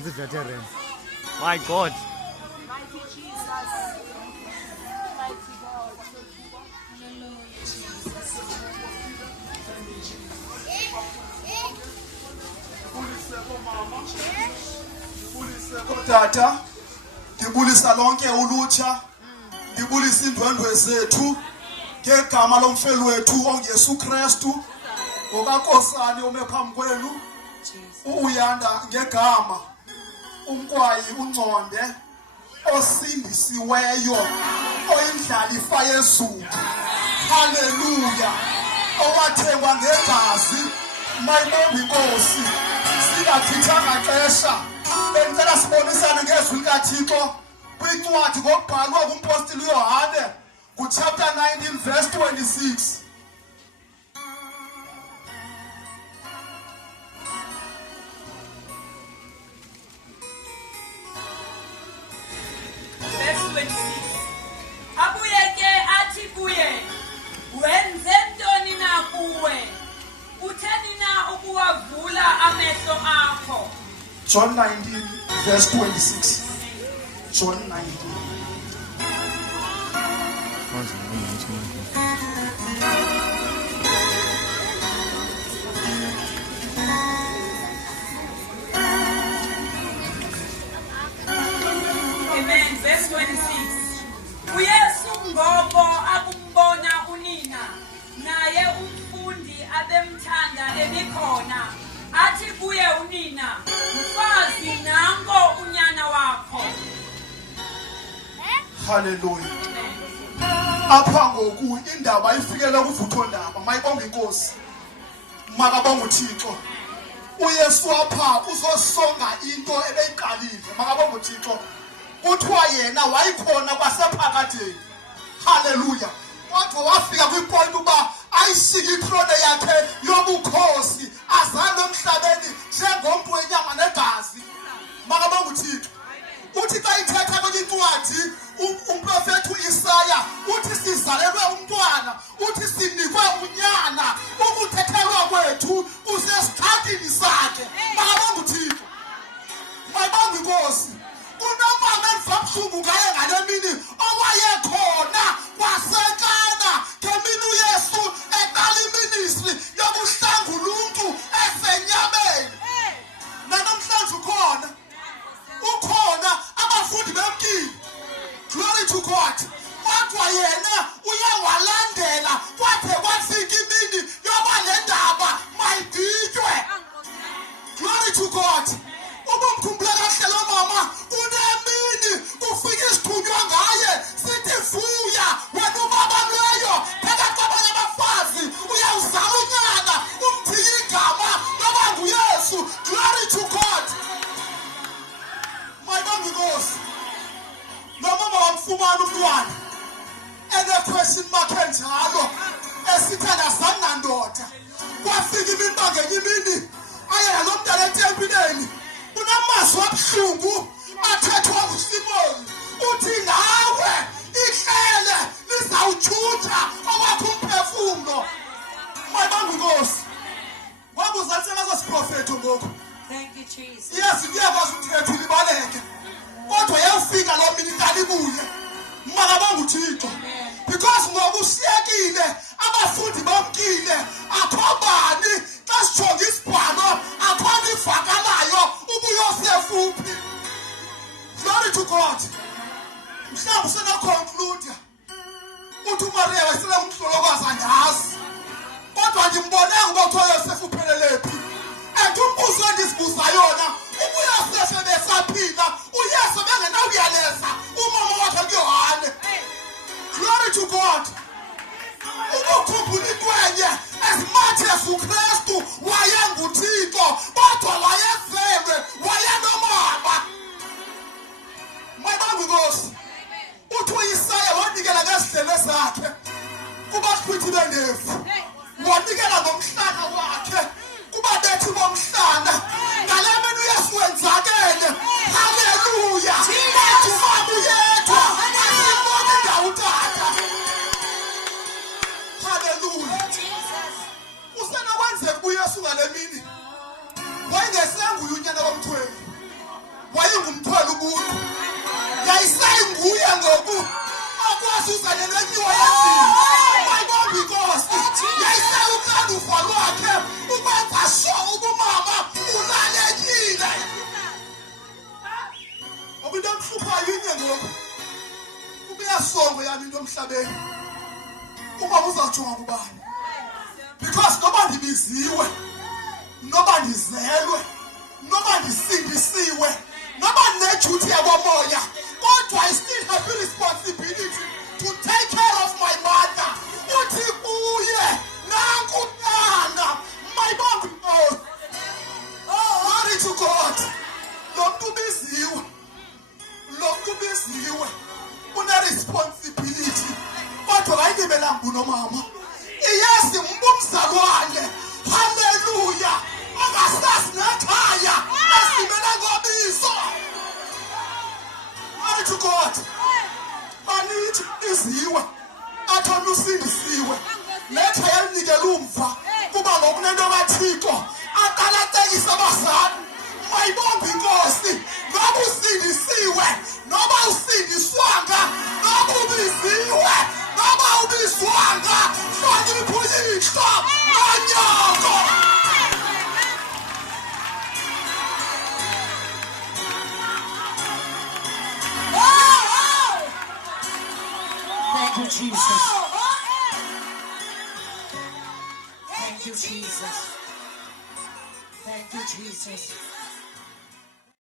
veteran. My God. Mighty Jesus. Mighty God. Tata, ndibulisa lonke ulutsha, ndibulisa indwendwe zethu ngegama lomfeli wethu ongeyesu Kristu, ngokaKosani ome phambi kwenu, uYanda ngegama, uMkwayi uNgconde, osindisiweyo, oyindlalifa yezulu. Haleluya. Owathengwa ngegazi, mayibonge inkosi. Singachithanga xesha. Bengicela sibonisane ngezwi likaThixo kwincwadi ngokubhalwa kumpostoli uYohane kuchapter 19 verse 26. Verse 26. Abuye ke athi kuye, wenze ntoni na kuwe? Utheni na ukuwavula amehlo akho? John 19 verse 26. John 19. Amen. Verse 26. uYesu ngobo akumbona unina, naye umfundi abemthanda ebikhona, athi kuye unina, mfazi nanko unyana wakho. Hallelujah. Apha ngoku indaba ifikela kuvuthondaba, mayibonge inkosi. Makabonge uThixo. uYesu apha uzosonga into ebeyiqalile, makabonge uThixo. Kuthiwa yena wayikhona kwasephakadeni. Haleluya. Kodwa wafika kwipoint uba ayishike ithrone yakhe yobukhosi azalwe emhlabeni njengomntu wenyama negazi. Makabonge uThixo. Uthi xa ithetha kwenye incwadi umprofethi uIsaya uthi sizalelwe umntwana, uthi sinikwe unyana, ukuthethelwa kwethu kusesithathini sakhe. Makabonge uThixo. Mayibonge inkosi. Unomama endivabuhlungu ngaye ngale mini owayekhona kwasenkana ngemini uYesu eqala iministry yokuhlangula umntu esenyameni. Nanamhlanje ukhona abafundi bemkile. Glory to God. Kodwa yena uyawalandela kwade kwafika imini yoba le ndaba mayiditywe. Glory to God. Ubumkhumbula kahle lo mama, unemini ufika isithunywa ngaye sithi vuya wena ubabamleyo phakathi kwabanye abafazi uyawuzala unyana umthike igama loba nguYesu. Glory to God. Mayibonge inkosi. Lo mama wamfumana umntwana ene-question mark enjalo esithi andazani nandoda. Kwafika imini bangenye imini ayena lo mntana etempileni unamazwi abuhlungu athethwa nguSimoni. Uthi nawe ihlele lizawutshutha owakho umphefumlo. Mayibonge inkosi. Wabuzalisela kwesiprofethi ngoku. Thank you, Jesus. Yes, kuyakwazi ukuthetha ilibaleke. Kodwa yafika lo mini kalibuye. Makabonge uThixo. Because ngoku usiyekile abafundi bamkile akho bani xa sijonga isibhalo akho nivakalayo ubuyosefuphi. Glory to God. Mhlawumbe usenoconclude uthi uMaria wayesele umhlolokazi andazi, kodwa ndimbonanga uba kuthiwa uYosefu uphelelaphi. And umbuzo endisibuza yona ubuYosefu besaphila uYesu bengenawuyaleza umama wakhe kuYohane. Glory to God. Ukukhumbula intwenye esimathi Yesu Kristu wayenguThixo kodwa wayezelwe wayenomama. Mayibonge inkosi. Uthi uIsaya wanikela ngesidlele zakhe kubachithi bendevu, wanikela ngomhlana wakhe kubabethi bomhlana. Ngale mini uYesu wenzakele. Haleluya. Bathi mama uyedwa asibone indawo tata. Haleluya. Usenokwenzeka uYesu ngale mini wayengezi kaloku akwasuzane nenyiwa yendini. My God, because yayisela uxanduva lwakhe ukwenza sure ubumama ulalekile. Ngoba into emhluphayo inye ngoku ubuyasongo yami into emhlabeni umama uzawujonga kubani. Because noba ndibiziwe, noba ndizelwe, noba ndisindisiwe, noba ndineduty yakomoya, kodwa I still have the responsibility to take care of my mother. Uthi kuye nanku nyana. My mom knows. Glory to God. Lo mntu ubiziwe une-responsibility, kodwa ayinibelanga unomama. Iyazi mbumzalwane, haleluya, ongasazi nekhaya esimele ngobizo. Glory to God. Banithi iziwe athona usindisiwe nekhaya elinikela umva kuba ngokunento kaThixo aqalatekisa abazali. Mayibonge inkosi, noba usindisiwe, noba usindiswanga, noba ubiziwe, noba ubizwanga, hlonipha uyihlo nonyoko. Thank you, Jesus. Thank you, Jesus. Thank you, Jesus.